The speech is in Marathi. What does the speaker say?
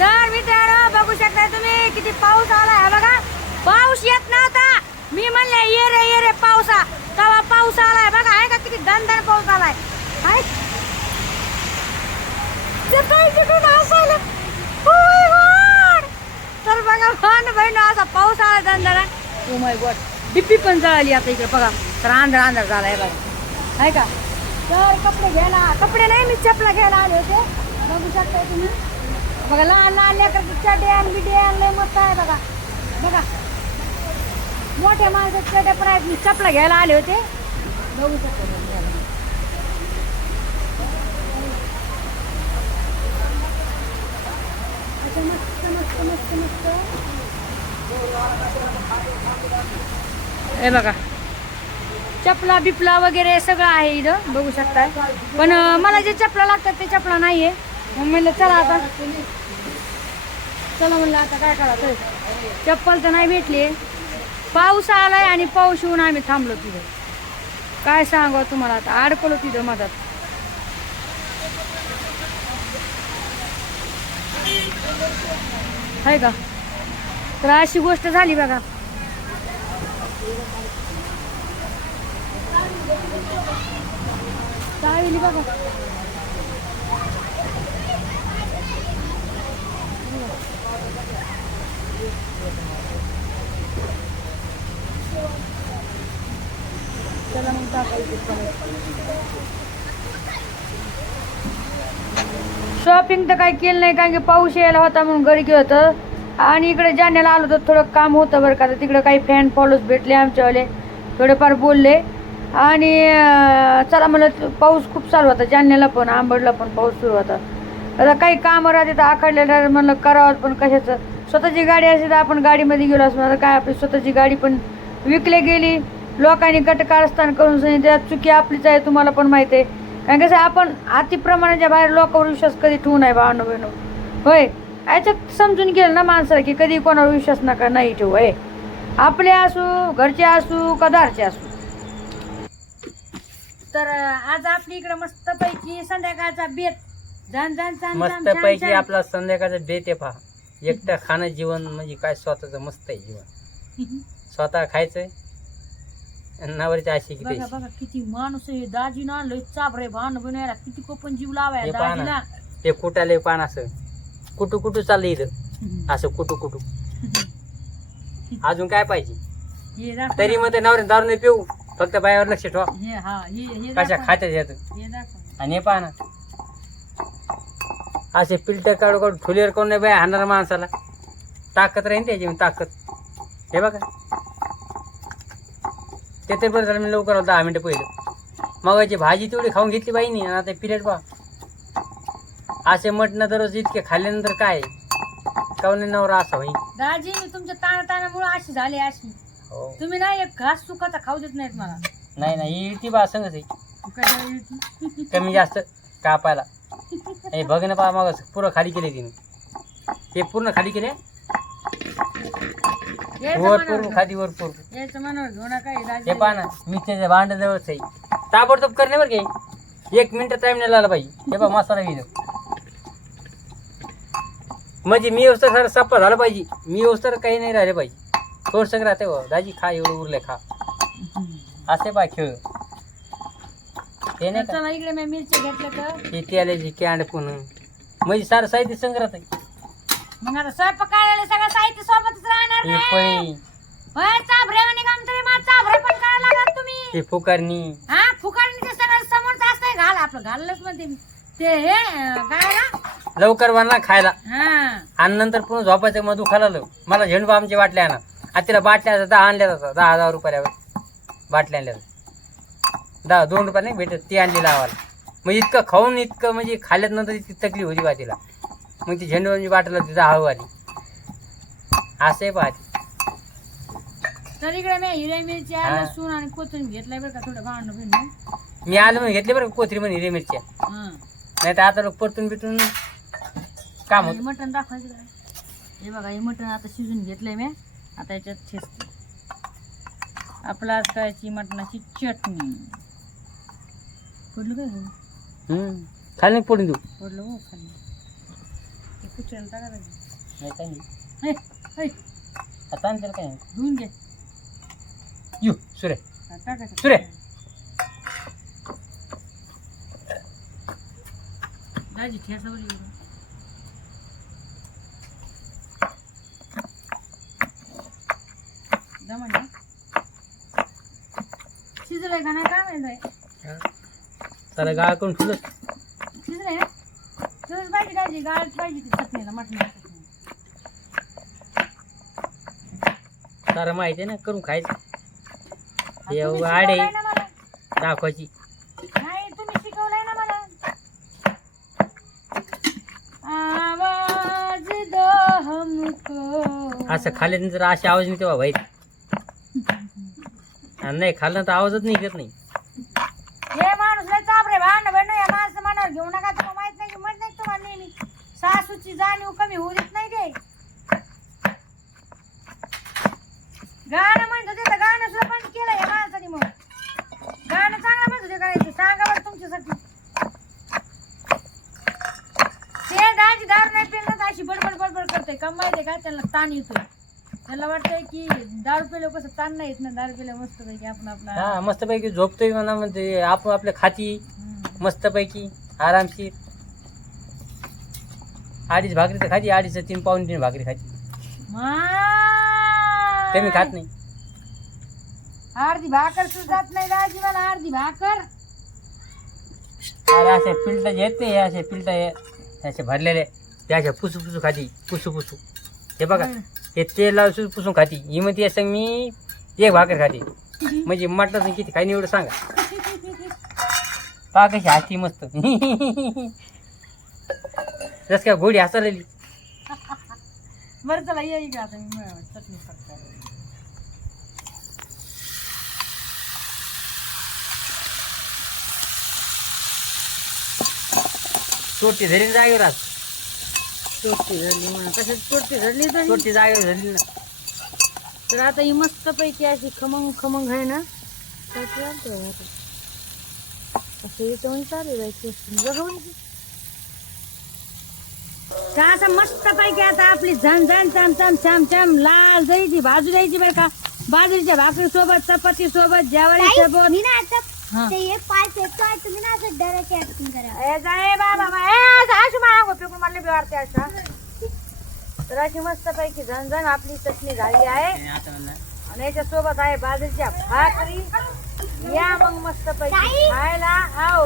तर मित्रांनो बघू शकता तुम्ही किती पाऊस आला हा बघा. पाऊस येत नव्हता. मी म्हणले ये रे ये रे पावसा. तेव्हा पाऊस आलाय बघा. आहे का किती दणदण पाऊस आलाय आहे? ते तर बघा भान बहिण असा पाऊस आला दणदण. ओ माय गॉड डिप्पी पण जळाली आता इकडे बघा. तर आंधळ आंधळ झालाय बघा. आहे का? तर कपडे घ्यायला कपडे नाही मी चपला घ्यायला आले होते. बघू शकता तुम्ही. बघा लहान लहान लेकरचे चड्डे आणि बिडे आणले मस्त आहे बघा. बघा. मोठ्या माणसाचे चड्डे पण आहेत. मी चपला घ्यायला आले होते. बघू शकतो मस्त मस्त मस्त मस्त. हे बघा. चपला बिपला वगैरे सगळं आहे इथं. बघू शकताय. पण मला जे चपला लागतात ते चपला नाही आहे मग म्हणलं चला आता. चला म्हणलं आता काय करायचं? चप्पल तर नाही भेटली. पाऊस आलाय आणि पाऊस येऊन आम्ही थांबलो तिथं. काय सांगा तुम्हाला आता? अडकलो तिथं मधात. आहे का? तर अशी गोष्ट झाली बघा. चालली बघा. चला मग शॉपिंग तर काही केलं नाही कारण की पाऊस यायला होता म्हणून घरी गेलो होतं. आणि इकडे जाण्याला आलो तर थोडं काम होतं बरं का. तर तिकडे काही फॅन फॉलोज भेटले आमच्यावाले. थोडेफार बोलले. आणि चला म्हणलं पाऊस खूप चालू होता. जाण्याला पण आंबडला पण पाऊस सुरू होता. आता काही कामं राहते तर आखडलेलं म्हणलं करावं पण कशाचं. स्वतःची गाडी असेल तर आपण गाडीमध्ये गेलो असतो. आता काय आपली स्वतःची गाडी पण विकली गेली. लोकांनी गट कारस्थान करून सांगितलं. त्यात चुकी आपलीच आहे तुम्हाला पण माहिती आहे. कारण कसं आपण अतिप्रमाणाच्या बाहेर लोकांवर विश्वास कधी ठेवू नये भावनो बहिणो होय. याच्यात समजून गेलं ना माणसाला की कधी कोणावर विश्वास नका नाही ठेवू होय. आपले असू घरचे असू का दारचे असू. तर आज आपली इकडे मस्त पैकी संध्याकाळचा बेत. झन झन मस्त पैकी आपला संध्याकाळचं बेत आहे पहा. एकटं खाणं जीवन म्हणजे काय स्वतःचं मस्त आहे जीवन. स्वतः खायचंय. नवरीची बघा किती बघा किती माणूस आहे. दाजी ना लय चाबरे भान बनायला किती कोपन जीव लावाय हे पहा ना. दाजीला. ते कुटाले पान असं. कुटू कुटू चाललं इथं. असं कुटू कुटू अजून काय पाहिजे? हे दाखव तरी. मग ते नवरे दारू नाही पिऊ. फक्त बायावर लक्ष ठेवा. हे हा हे हे कशा दाखव. खात्यात येत. हे दाखव. आणि हे पहा ना. असे पिल्टर काढू काढू ठुलेर कोण नाही बाया हाणणार माणसाला. ताकद राहील त्याची ताकद. हे बघा. ते तर बरं झालं मी लवकर दहा मिनटं पहिलं. मगाची भाजी तेवढी खाऊन घेतली बाईनी आणि आता पिरियड पहा. असे मटणं दररोज इतके खाल्ल्यानंतर काय? काऊन नवरा असा होईल दाजी मी तुमच्या ताना तानामुळे अशी झाली अशी. हो. तुम्ही ना एक घास चुकाचा खाऊ देत नाहीत मला. नाही नाही ती बा संगच आहे? कमी जास्त कापायला. हे बघ ना पहा मग पुरं खाली केले तिने. हे पूर्ण खाली केले? यायचं वर मनावर पूर्ण खाली वर पूर्ण. घेऊ. यायचं मनावर घेऊ नका हे दाजी. पहा ना मी त्याच्या भांड्याजवळच आहे. ताबडतोब करणे बरं काही एक मिनिट टाइम नाही लागला पाहिजे हे पहा मसाला म्हणजे मी व्यवस्था सर सप्पा झाला पाहिजे. मी व्यवस्था काही नाही राहिले पाहिजे थोडसं राहते हो. दाजी खा एवढं उरले खा. असे पा खेळ. ते नाही का? चला इकडे मी मिरची घेतलं तर. हे तेलाची कॅन्ड पुन्हा म्हणजे सारं साहित्य संग्रहात आहे. मग आता स्वयंपाक करायला सगळं साहित्य सोबतच राहणार हे नाही. पळी होय चाभरे म्हणे काम तरी मला चाभरे पण करायला लागत तुम्ही. हे फुकारणी. हा फुकाडणी ते सगळं समोरच असतंय. घाल आपलं घाललंच म्हणते मी. ते हे अं, काय ना लवकर बनला खायला. हा. आणि नंतर पुन्हा झोपायचं मग दुखायला मला झेंडू आमची बाटल्या आणा. आता तिला बाटल्या दहा आणल्या जातात दहा हजार रुपयावर बाटल्या आणल्या जातात. दहा दोन रुपये नाही भेटत ती आणली लावायला. मग इतकं खाऊन इतकं म्हणजे खाल्ल्यात इतकी तकलीफ होती बा तिला मग ती झेंडूची बाटला ती दहा आली असं पाहते तर इकडे मी हिरे मिरची हा. लसूण आणि कोथिंबीर घेतलाय बरं का थोडं मी आलो म्हणून घेतले बरं कोथरी म्हणे हिरे मिरच्या. हा. नाही तर आता लोक परतून बितून काम होत. मटण दाखवायचं का हे बघा हे मटण आता शिजून घेतलंय मी. आता याच्यात ठेचते. आपला करायची मटणाची चटणी. पडलं काय हो? खाली पडून देऊ पडलं हो खाली. ते कुचरायला टाका. नाही काय नाही. हे, हे, आता आणतील काय? नाही. धुवून घे. यू सुरे. हा, टाका सुरे. दाजी ठेसा बोली दमन ना शिजलंय का नाही? काय माहिती त्याला गाळ करून ठेवलं. शिजलं पाहिजे गाळच पाहिजे ती चटणीला मटणाला चटणी? सारं माहिती आहे ना करून खायचं. तुम्ही ते आडे शिकवलंय ना मला. दाखवायची. नाही तुम्ही शिकवलंय ना मला. आवाज दो हमको. असं खाल्ल्यानंतर जर अशी आवाज नाही तेव्हा आणि नाही खाल्लं तर आवाजच निघत नाही. हे माणूस लय चाबरे भांड बन या माणसं मनावर घेऊ नका. तुम्हाला माहीत नाही की म्हणत नाही तुम्हाला नेहमी? सासूची जाणीव कमी होऊ देत नाही ते. गाणं म्हणत होते तर गाणं सुद्धा बंद केलं या माणसाने मग. गाणं चांगलं म्हणत होते करायचं. सांगा बरं तुमच्यासाठी. ते दाजी दार नाही पिलं तर अशी बडबड बडबड करते कम का? त्यांना ताण येतोय. त्यांना वाटतंय की दारू पिलं कसं ताण नाही येत ना दारू पिलं मस्त पैकी आपण आपला हा मस्तपैकी झोपतोय म्हणा म्हणते आपण आपल्या खाती हम्म. मस्तपैकी आरामशीर. अडीच भाकरी तर खाती अडीच तीन पाऊन तीन भाकरी खाती. माय. कमी खात नाही. अर्धी भाकर सुद्धा जात नाही दाजी मला अर्धी भाकर. अरे असे पिल्ट येत नाही असे पिल्ट असे भरलेले ते असे पुसू पुसू खाती पुसू पुसू हे बघा. हे. तेल लावून पुसून खाती. ही म्हणते असं मी एक भाकर खाते. म्हणजे मटण किती काही एवढं सांगा. पा कशी हाती मस्त. जस काय गोडी हसलेली बरं चला ये इकडे आता मी मिळावं चटणी फक्त चोटी धरी जागेवर आज. धरली म्हणून धरली तरी ना. आता ही मस्त पैकी अशी खमंग खमंग आहे ना. तर चालतंय आता. असं इथं चालू जायची बघून असं मस्त पैकी आता आपली झण झण चम चम चम चम लाल जायची भाजू द्यायची बरं का. बाजरीच्या भाकरी सोबत चपाती सोबत ज्वारी सोबत. मी ना आता. ते एक पाय फेकतो आहे तुम्ही ना असं डराची ऍक्टिंग करा. ए जाय बाबा बा- ए, असं अशी मागा गोपी मला बी वाटते अशा. तर अशी मस्त पैकी झणझण आपली चटणी झाली आहे. आणि याच्या सोबत आहे बाजरीच्या भाकरी. या मग मस्त पैकी. खायला. हा